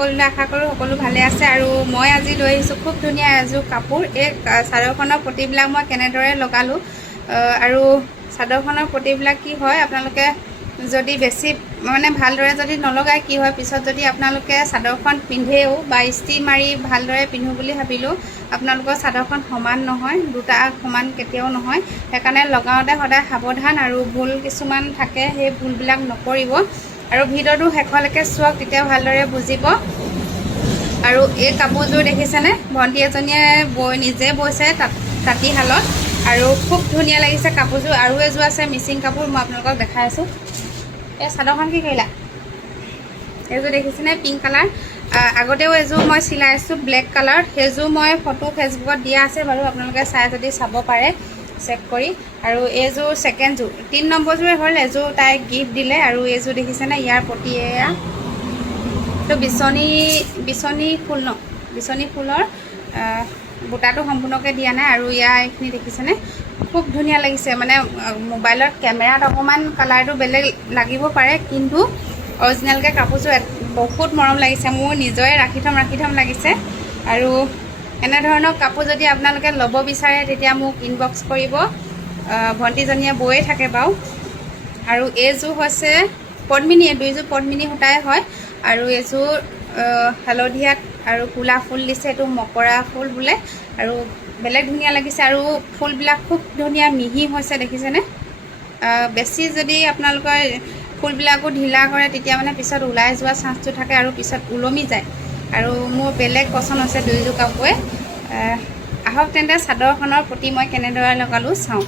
সকলোলৈ আশা কৰোঁ সকলো ভালে আছে। আৰু মই আজি লৈ আহিছোঁ খুব ধুনীয়া এযোৰ কাপোৰ। এই চাদৰখনৰ পতিবিলাক মই কেনেদৰে লগালোঁ আৰু চাদৰখনৰ পতিবিলাক কি হয়, আপোনালোকে যদি বেছি মানে ভালদৰে যদি নলগায় কি হয়, পিছত যদি আপোনালোকে চাদৰখন পিন্ধেও বা ইস্ত্ৰি মাৰি ভালদৰে পিন্ধো বুলি ভাবিলেও আপোনালোকৰ চাদৰখন সমান নহয়, দুটা সমান কেতিয়াও নহয়। সেইকাৰণে লগাওঁতে সদায় সাৱধান আৰু ভুল কিছুমান থাকে, সেই ভুলবিলাক নকৰিব। আৰু ভিডিঅ'টো শেষলৈকে চাওক, তেতিয়া ভালদৰে বুজিব। আৰু এই কাপোৰযোৰ দেখিছেনে, ভণ্টি এজনীয়ে নিজে বৈছে তাঁতীশালত, আৰু খুব ধুনীয়া লাগিছে কাপোৰযোৰ। আৰু এযোৰ আছে মিচিং কাপোৰ, মই আপোনালোকক দেখাই আছোঁ। এই চাদৰখন কি কৰিলা, এইযোৰ দেখিছেনে পিংক কালাৰ। আগতেও এযোৰ মই চিলাই আছোঁ ব্লেক কালাৰ, সেইযোৰ মই ফটো ফেচবুকত দিয়া আছে বাৰু, আপোনালোকে চাই যদি চাব পাৰে চেক কৰি। আৰু এইযোৰ ছেকেণ্ডযোৰ, 3 নম্বৰযোৰে হ'ল, এযোৰ তাইক গিফ্ট দিলে। আৰু এইযোৰ দেখিছেনে, ইয়াৰ প্ৰতি এয়া তো বিচনী ফুল ন, বিচনী ফুলৰ বুটাটো সম্পূৰ্ণকৈ দিয়া নাই। আৰু ইয়াৰ এইখিনি দেখিছেনে, খুব ধুনীয়া লাগিছে। মানে মোবাইলত কেমেৰাত অকণমান কালাৰটো বেলেগ লাগিব পাৰে, কিন্তু অৰিজিনেলকৈ কাপোৰযোৰ বহুত মৰম লাগিছে, মোৰ নিজৰে ৰাখি থ'ম লাগিছে। আৰু এনেধৰণৰ কাপোৰ যদি আপোনালোকে ল'ব বিচাৰে তেতিয়া মোক ইনবক্স কৰিব, ভণ্টিজনীয়ে বৈয়ে থাকে বাৰু। আৰু এইযোৰ হৈছে পদ্মিনী, দুইযোৰ পদ্মিনী সূতাই হয়। আৰু এইযোৰ হালধীয়াত আৰু ক'লা ফুল দিছে, এইটো মকৰা ফুল বোলে, আৰু বেলেগ ধুনীয়া লাগিছে। আৰু ফুলবিলাক খুব ধুনীয়া মিহি হৈছে, দেখিছেনে। বেছি যদি আপোনালোকৰ ফুলবিলাকো ঢিলা কৰে তেতিয়া মানে পিছত ওলাই যোৱা চান্সটো থাকে আৰু পিছত ওলমি যায়। আৰু মোৰ বেলেগ পচন্দ হৈছে দুইযোৰ কাপোৰে। আহক তেন্তে চাদৰখনৰ প্ৰতি মই কেনেদৰে লগালোঁ চাওঁ।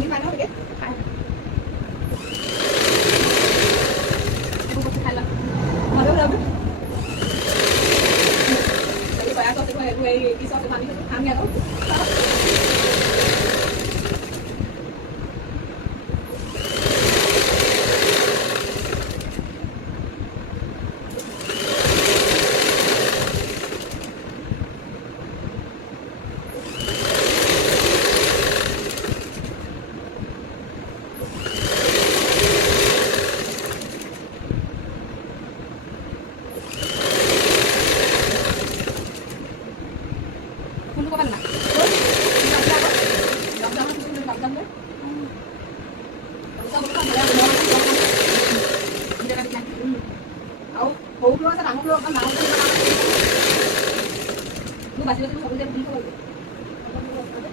চাওমিন খাই ন থাকে খাই লওঁ মজা যাব সয়া চচ এইটো কি চচ পানী খামগৈ আকৌ কোনটো ক'বা না আৰু সৰুটো আছে ডাঙৰটো অকণ ডাঙৰ বাচি বাচি সবুজে বুলি ক'ব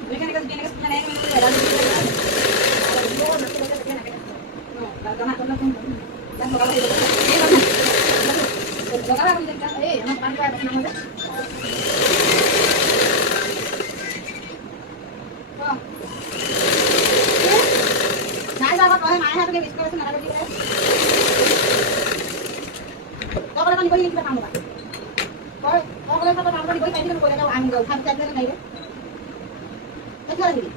এনেকৈ এনেকৈ নাই যাবা তই মায়ে হাতকে বেছি কৰিছে নালাগে তই ক'লে পানী কৰি কিবা কাম কৰা তই ক'লে তই কাম কৰি পাই দিলে ক'লে আনি গ'ল খাই চাই নাই ৰে তই কিয় লাগিবি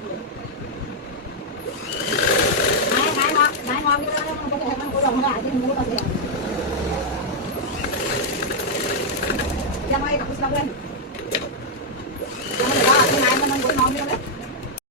নাই নাই নাই নাই মই বুলি ক'লে মই হেমান কৰোঁ আমাৰ আজি মোৰ আছে